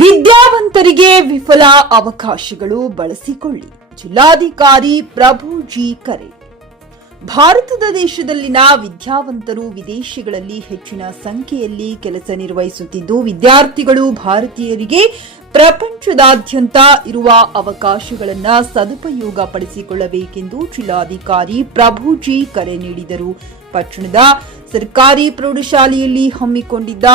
ವಿದ್ಯಾವಂತರಿಗೆ ವಿಫಲ ಅವಕಾಶಗಳು ಬಳಸಿಕೊಳ್ಳಿ. ಜಿಲ್ಲಾಧಿಕಾರಿ ಪ್ರಭು ಜಿ ಕರೆ. ಭಾರತದ ದೇಶದಲ್ಲಿನ ವಿದ್ಯಾವಂತರು ವಿದೇಶಗಳಲ್ಲಿ ಹೆಚ್ಚಿನ ಸಂಖ್ಯೆಯಲ್ಲಿ ಕೆಲಸ ನಿರ್ವಹಿಸುತ್ತಿದ್ದು, ವಿದ್ಯಾರ್ಥಿಗಳು ಭಾರತೀಯರಿಗೆ ಪ್ರಪಂಚದಾದ್ಯಂತ ಇರುವ ಅವಕಾಶಗಳನ್ನು ಸದುಪಯೋಗ ಪಡಿಸಿಕೊಳ್ಳಬೇಕೆಂದು ಜಿಲ್ಲಾಧಿಕಾರಿ ಪ್ರಭು ಜಿ ಕರೆ ನೀಡಿದರು. ಪಟ್ಟಣದ ಸರ್ಕಾರಿ ಪ್ರೌಢಶಾಲೆಯಲ್ಲಿ ಹಮ್ಮಿಕೊಂಡಿದ್ದ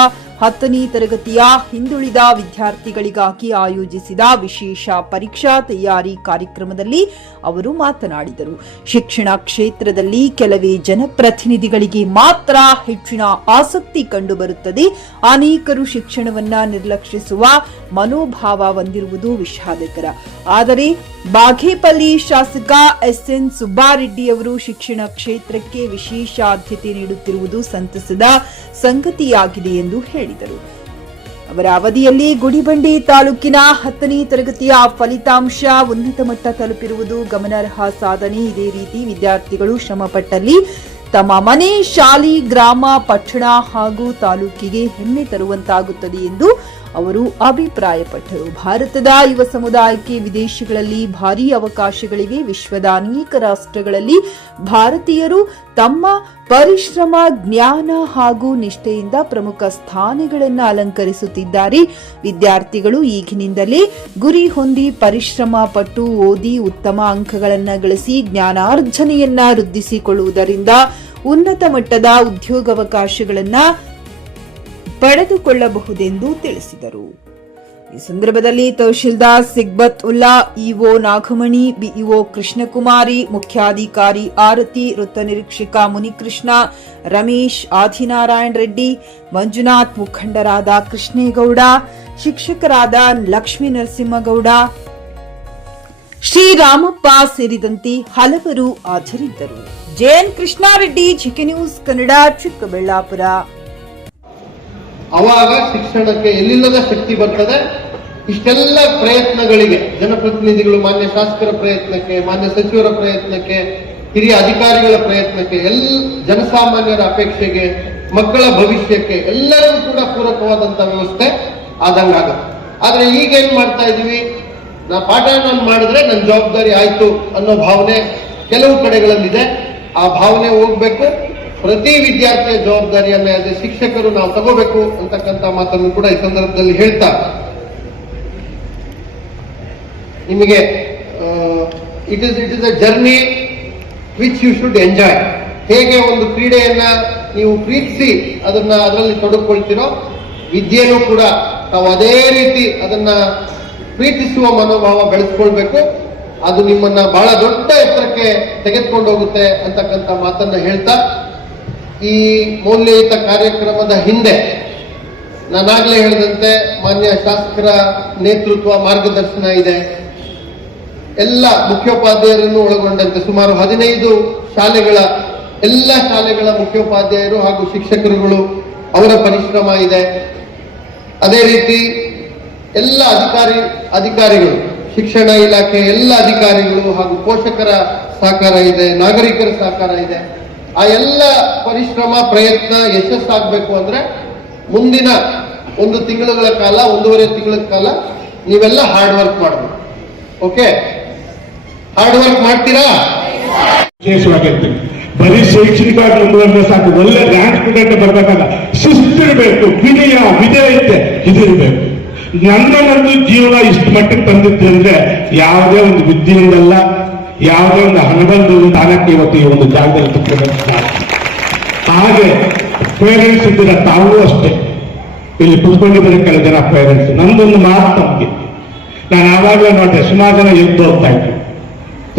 10ನೇ ತರಗತಿಯ ಹಿಂದುಳಿದ ವಿದ್ಯಾರ್ಥಿಗಳಿಗಾಗಿ ಆಯೋಜಿಸಿದ ವಿಶೇಷ ಪರೀಕ್ಷಾ ತಯಾರಿ ಕಾರ್ಯಕ್ರಮದಲ್ಲಿ ಅವರು ಮಾತನಾಡಿದರು. ಶಿಕ್ಷಣ ಕ್ಷೇತ್ರದಲ್ಲಿ ಕೆಲವೇ ಜನಪ್ರತಿನಿಧಿಗಳಿಗೆ ಮಾತ್ರ ಹೆಚ್ಚಿನ ಆಸಕ್ತಿ ಕಂಡುಬರುತ್ತದೆ. ಅನೇಕರು ಶಿಕ್ಷಣವನ್ನ ನಿರ್ಲಕ್ಷಿಸುವ ಮನೋಭಾವ ಹೊಂದಿರುವುದು ವಿಷಾದಕರ. ಆದರೆ ಬಾಗೇಪಲ್ಲಿ ಶಾಸಕ ಎಸ್ಎನ್ ಸುಬ್ಬಾರೆಡ್ಡಿ ಅವರು ಶಿಕ್ಷಣ ಕ್ಷೇತ್ರಕ್ಕೆ ವಿಶೇಷ ಆದ್ಯತೆ ನೀಡುತ್ತಿರುವುದು ಸಂತಸದ ಸಂಗತಿಯಾಗಿದೆ ಎಂದು ಹೇಳಿದರು. ಅವರ ಅವಧಿಯಲ್ಲಿ ಗುಡಿಬಂಡೆ ತಾಲೂಕಿನ 10ನೇ ತರಗತಿಯ ಫಲಿತಾಂಶ ಉನ್ನತ ಮಟ್ಟ ತಲುಪಿರುವುದು ಗಮನಾರ್ಹ ಸಾಧನೆ. ಇದೇ ರೀತಿ ವಿದ್ಯಾರ್ಥಿಗಳು ಶ್ರಮಪಟ್ಟಲ್ಲಿ ತಮ್ಮ ಮನೆ, ಶಾಲೆ, ಗ್ರಾಮ, ಪಟ್ಟಣ ಹಾಗೂ ತಾಲೂಕಿಗೆ ಹೆಮ್ಮೆ ತರುವಂತಾಗುತ್ತದೆ ಎಂದು ಅವರು ಅಭಿಪ್ರಾಯಪಟ್ಟರು. ಭಾರತದ ಯುವ ಸಮುದಾಯಕ್ಕೆ ವಿದೇಶಗಳಲ್ಲಿ ಭಾರೀ ಅವಕಾಶಗಳಿವೆ. ವಿಶ್ವದ ಅನೇಕ ರಾಷ್ಟ್ರಗಳಲ್ಲಿ ಭಾರತೀಯರು ತಮ್ಮ ಪರಿಶ್ರಮ, ಜ್ಞಾನ ಹಾಗೂ ನಿಷ್ಠೆಯಿಂದ ಪ್ರಮುಖ ಸ್ಥಾನಗಳನ್ನು ಅಲಂಕರಿಸುತ್ತಿದ್ದಾರೆ. ವಿದ್ಯಾರ್ಥಿಗಳು ಈಗಿನಿಂದಲೇ ಗುರಿ ಹೊಂದಿ ಪರಿಶ್ರಮ ಪಟ್ಟು ಓದಿ ಉತ್ತಮ ಅಂಕಗಳನ್ನು ಗಳಿಸಿ ಜ್ಞಾನಾರ್ಜನೆಯನ್ನ ವೃದ್ಧಿಸಿಕೊಳ್ಳುವುದರಿಂದ ಉನ್ನತ ಮಟ್ಟದ ಉದ್ಯೋಗಾವಕಾಶಗಳನ್ನು ಪಡೆದುಕೊಳ್ಳಬಹುದೆಂದು ತಿಳಿಸಿದರು. ಈ ಸಂದರ್ಭದಲ್ಲಿ ತಹಶೀಲ್ದಾರ್ ಸಿಗ್ಬತ್ ಉಲ್ಲಾ, ಇಒ ನಾಗಮಣಿ, ಬಿಇಒ ಕೃಷ್ಣಕುಮಾರಿ, ಮುಖ್ಯಾಧಿಕಾರಿ ಆರತಿ, ವೃತ್ತ ನಿರೀಕ್ಷಕ ಮುನಿಕೃಷ್ಣ, ರಮೇಶ್, ಆದಿನಾರಾಯಣ ರೆಡ್ಡಿ, ಮಂಜುನಾಥ್, ಮುಖಂಡರಾದ ಕೃಷ್ಣೇಗೌಡ, ಶಿಕ್ಷಕರಾದ ಲಕ್ಷ್ಮೀ ನರಸಿಂಹಗೌಡ, ಶ್ರೀರಾಮಪ್ಪ ಸೇರಿದಂತೆ ಹಲವರು ಹಾಜರಿದ್ದರು. JN Krishnareddy, GK news Kannada, Chikkaballapura. ಅವಾಗ ಶಿಕ್ಷಣಕ್ಕೆ ಎಲ್ಲಿಲ್ಲದ ಶಕ್ತಿ ಬರ್ತದೆ. ಇಷ್ಟೆಲ್ಲ ಪ್ರಯತ್ನಗಳಿಗೆ ಜನಪ್ರತಿನಿಧಿಗಳು, ಮಾನ್ಯ ಶಾಸಕರ ಪ್ರಯತ್ನಕ್ಕೆ, ಮಾನ್ಯ ಸಚಿವರ ಪ್ರಯತ್ನಕ್ಕೆ, ಹಿರಿಯ ಅಧಿಕಾರಿಗಳ ಪ್ರಯತ್ನಕ್ಕೆ, ಜನಸಾಮಾನ್ಯರ ಅಪೇಕ್ಷೆಗೆ, ಮಕ್ಕಳ ಭವಿಷ್ಯಕ್ಕೆ ಎಲ್ಲರಿಗೂ ಕೂಡ ಪೂರಕವಾದಂತ ವ್ಯವಸ್ಥೆ ಆದಂಗಾಗುತ್ತೆ. ಆದ್ರೆ ಈಗ ಏನ್ ಮಾಡ್ತಾ ಇದೀವಿ, ನಾ ಪಾಠ ನಾನು ಮಾಡಿದ್ರೆ ನನ್ನ ಜವಾಬ್ದಾರಿ ಆಯ್ತು ಅನ್ನೋ ಭಾವನೆ ಕೆಲವು ಕಡೆಗಳಲ್ಲಿದೆ. ಆ ಭಾವನೆ ಹೋಗ್ಬೇಕು. ಪ್ರತಿ ವಿದ್ಯಾರ್ಥಿಯ ಜವಾಬ್ದಾರಿಯನ್ನ ಶಿಕ್ಷಕರು ನಾವು ತಗೋಬೇಕು ಅಂತಕ್ಕಂಥ ಮಾತನ್ನು ಕೂಡ ಈ ಸಂದರ್ಭದಲ್ಲಿ ಹೇಳ್ತಾ, ನಿಮಗೆ it is a journey which you should enjoy. ಹೇಗೆ ಒಂದು ಕ್ರೀಡೆಯನ್ನ ನೀವು ಪ್ರೀತಿಸಿ ಅದರಲ್ಲಿ ತೊಡಗಿಕೊಳ್ತೀರೋ, ವಿದ್ಯೆನೂ ಕೂಡ ನಾವು ಅದೇ ರೀತಿ ಅದನ್ನ ಪ್ರೀತಿಸುವ ಮನೋಭಾವ ಬೆಳೆಸ್ಕೊಳ್ಬೇಕು. ಅದು ನಿಮ್ಮನ್ನ ಬಹಳ ದೊಡ್ಡ ಎತ್ತರಕ್ಕೆ ತೆಗೆದುಕೊಂಡು ಹೋಗುತ್ತೆ ಅಂತಕ್ಕಂಥ ಮಾತನ್ನ ಹೇಳ್ತಾ, ಈ ಮೌಲ್ಯಯುತ ಕಾರ್ಯಕ್ರಮದ ಹಿಂದೆ ನಾನಾಗಲೇ ಹೇಳಿದಂತೆ ಮಾನ್ಯ ಶಾಸಕರ ನೇತೃತ್ವ, ಮಾರ್ಗದರ್ಶನ ಇದೆ. ಎಲ್ಲ ಮುಖ್ಯೋಪಾಧ್ಯಾಯರನ್ನು ಒಳಗೊಂಡಂತೆ ಸುಮಾರು 15 ಎಲ್ಲ ಶಾಲೆಗಳ ಮುಖ್ಯೋಪಾಧ್ಯಾಯರು ಹಾಗೂ ಶಿಕ್ಷಕರುಗಳು, ಅವರ ಪರಿಶ್ರಮ ಇದೆ. ಅದೇ ರೀತಿ ಎಲ್ಲ ಅಧಿಕಾರಿಗಳು, ಶಿಕ್ಷಣ ಇಲಾಖೆ ಎಲ್ಲ ಅಧಿಕಾರಿಗಳು ಹಾಗೂ ಪೋಷಕರ ಸಹಕಾರ ಇದೆ, ನಾಗರಿಕರ ಸಹಕಾರ ಇದೆ. ಆ ಎಲ್ಲ ಪರಿಶ್ರಮ, ಪ್ರಯತ್ನ ಯಶಸ್ಸಾಗಬೇಕು ಅಂದ್ರೆ ಮುಂದಿನ 1 ತಿಂಗಳುಗಳ ಕಾಲ, 1.5 ತಿಂಗಳ ಕಾಲ ನೀವೆಲ್ಲ ಹಾರ್ಡ್ ವರ್ಕ್ ಮಾಡಬೇಕು. ಓಕೆ, ಹಾರ್ಡ್ ವರ್ಕ್ ಮಾಡ್ತೀರಾ? ವಿಶೇಷವಾಗಿರುತ್ತೆ. ಬರೀ ಶೈಕ್ಷಣಿಕವಾಗಿ ಮುಂದುವರೆದ್ರೆ ಸಾಕು, ಒಳ್ಳೆ ರ್ಯಾಂಕ್ ಸ್ಟೂಡೆಂಟ್ ಬರ್ಬೇಕಾಗ ಶಿಸ್ತಿರಬೇಕು, ವಿಧೇಯತೆ ಇದಿರಬೇಕು. ನನ್ನೊಂದು ಜೀವನ ಇಷ್ಟು ಮಟ್ಟಿಗೆ ತಂದಿತ್ತು ಅಂದ್ರೆ ಯಾವುದೇ ಒಂದು ವಿದ್ಯೆಯಿಂದಲ್ಲ, ಯಾವುದೇ ಒಂದು ಹಣಬಂದು ತಾನಕ್ಕೆ ಇವತ್ತು ಈ ಒಂದು ಜಾಗದಲ್ಲಿ ಹಾಗೆ ಪೇರೆಂಟ್ಸ್ ಇದ್ದೀರ, ತಾವು ಅಷ್ಟೇ. ಇಲ್ಲಿ ಕುತ್ಕೊಂಡಿದ್ದಾರೆ ಕೆಲವು ಜನ ಪೇರೆಂಟ್ಸ್. ನಮ್ದೊಂದು ಮಾತು ತಮಗೆ, ನಾನು ಆವಾಗಲೇ ನೋಡಿದೆ, ಸುಮಾರು ಜನ ಎದ್ದು ಹೋಗ್ತಾ ಇದ್ರು.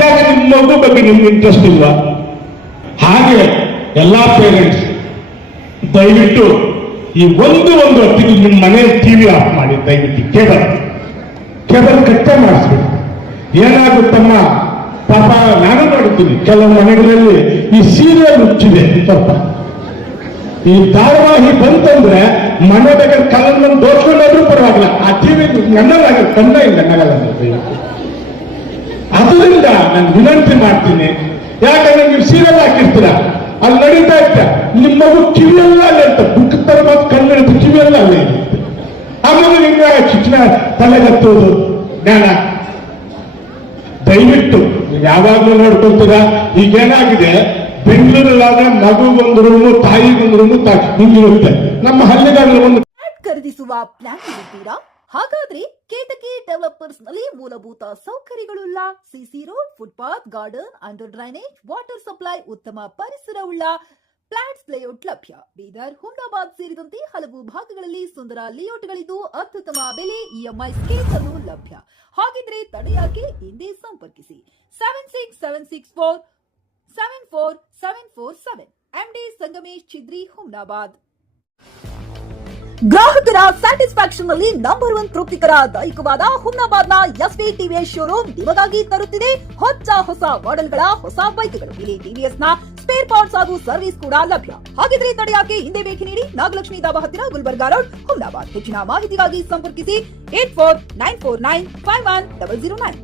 ಯಾಕೆ ನಿಮ್ಮ ಮಗು ಬಗ್ಗೆ ನಿಮ್ಗೆ ಇಂಟ್ರೆಸ್ಟ್ ಇಲ್ವಾ? ಹಾಗೆ ಎಲ್ಲಾ ಪೇರೆಂಟ್ಸ್ ದಯವಿಟ್ಟು ಈ ಒಂದು ಹೊತ್ತಿಗೆ ನಿಮ್ಮ ಮನೆ ಟಿವಿ ಆಫ್ ಮಾಡಿ, ದಯವಿಟ್ಟು ಕೇಬಲ್ ಕಟ್ಟೆ ಮಾಡಿಸ್ಬೇಕು. ಏನಾಗುತ್ತಮ್ಮ ಪಾಪ, ನಾನು ನೋಡುತ್ತೀನಿ ಕೆಲವು ಮನೆಗಳಲ್ಲಿ ಈ ಸೀರಿಯಲ್ ಹುಚ್ಚಿದೆ. ಸ್ವಲ್ಪ ಈ ಧಾರಾವಾಹಿ ಬಂತಂದ್ರೆ ಮನೆ ಬೇಕಾದ್ರೆ ಕಲ್ಲನ್ನು ದೋರ್ಸ್ಕೊಂಡಾದ್ರೂ ಪರವಾಗಿಲ್ಲ, ಆ ಟಿವಿ ನನ್ನಲಾಗ ಕಂಡ ಇಲ್ಲ ನಗಲ್ಲ. ಅದರಿಂದ ನಾನು ವಿನಂತಿ ಮಾಡ್ತೀನಿ, ಯಾಕಂದ್ರೆ ನೀವು ಸೀರಿಯಲ್ ಹಾಕಿರ್ತೀರ, ಅಲ್ಲಿ ನಡೀತಾ ಇರ್ತ, ನಿಮ್ಮ ಮಗು ಕಿವಿಯೆಲ್ಲ ಅಲ್ಲೇ ಇರ್ತ, ಬುಕ್ ತರ ಕಣ್ಣು ಕಿವಿಯೆಲ್ಲ ಅಲ್ಲೇ ಇರುತ್ತೆ. ಆಮೇಲೆ ನಿಮಗೆ ಶಿಕ್ಷಣ ತಲೆಗತ್ತುವುದು ಜ್ಞಾನ. ದಯವಿಟ್ಟು ಯಾವಾಗ್ಲೂ ನೋಡ್ಕೊಳ್ತೀರಾ. ಈಗೇನಾಗಿದೆ, ಬೆಂಗಳೂರಲ್ಲಾದ್ರೆ ಮಗುಗೊಂದು ರೂಮು, ತಾಯಿಗೊಂದು ರೂಮು ಹಿಂಗಿರುತ್ತೆ. ನಮ್ಮ ಹಳ್ಳಿಗಾಗಲು ಒಂದು ಖರೀದಿಸುವ ಪ್ಲಾನ್ ಇರುತ್ತೀರಾ? ಹಾಗಾದ್ರೆ ಕೇತಕಿ ಡೆವಲಪರ್ಸ್ ನಲ್ಲಿ ಮೂಲಭೂತ ಸೌಕರ್ಯಗಳುಳ್ಳ CC road, footpath, garden, under drainage, water supply, ಉತ್ತಮ ಪರಿಸರವುಳ್ಳ ಫ್ಲಾಟ್ಸ್ ಲೇಔಟ್ ಲಭ್ಯ. ಬೀದರ್, ಹುಮ್ನಾಬಾದ್ ಸೇರಿದಂತೆ ಹಲವು ಭಾಗಗಳಲ್ಲಿ ಸುಂದರ ಲೇಔಟ್ಗಳಿದ್ದು ಅತ್ಯುತ್ತಮ ಬೆಲೆ, ಇಎಂಐ ಸ್ಕೀಮ್ಸ್ ಅನ್ನು ಲಭ್ಯ. ಹಾಗಿದ್ರೆ ತಡೆಯಾಕೆ ಹಿಂದೆ ಸಂಪರ್ಕಿಸಿ 7676474747 ಎಂಡಿ ಸಂಗಮೇಶ್ ಚಿದ್ರಿ, ಹುಮ್ನಾಬಾದ್. ಗ್ರಾಹಕರ ಸ್ಯಾಟಿಸ್ಫ್ಯಾಕ್ಷನ್ ನಲ್ಲಿ ನಂಬರ್ 1 ತೃಪ್ತಿಕರ ದೈಹಿಕವಾದ ಹುಮ್ನಾಬಾದ್ನ ಎಸ್ವಿ ಟಿವಿಎಸ್ ಶೋರೂಮ್ ನಿಮಗಾಗಿ ತರುತ್ತಿದೆ ಹೊಸ ಮಾಡೆಲ್ಗಳ ಹೊಸ ಬೈಕ್ಗಳು. ಇಲ್ಲಿ ಟಿವಿಎಸ್ ನ ಸ್ಪೇರ್ ಪಾರ್ಟ್ಸ್ ಹಾಗೂ ಸರ್ವಿಸ್ ಕೂಡ ಲಭ್ಯ. ಹಾಗಿದ್ರೆ ತಡೆಯಾಕೆ ಹಿಂದೆ ಭೇಟಿ ನೀಡಿ. ನಾಗಲಕ್ಷ್ಮಿ ದಾಬಾ ಹತ್ತಿರ, ಗುಲ್ಬರ್ಗಾ ರೋಡ್, ಹುಮ್ನಾಬಾದ್. ಹೆಚ್ಚಿನ ಮಾಹಿತಿಗಾಗಿ ಸಂಪರ್ಕಿಸಿ 8494951009.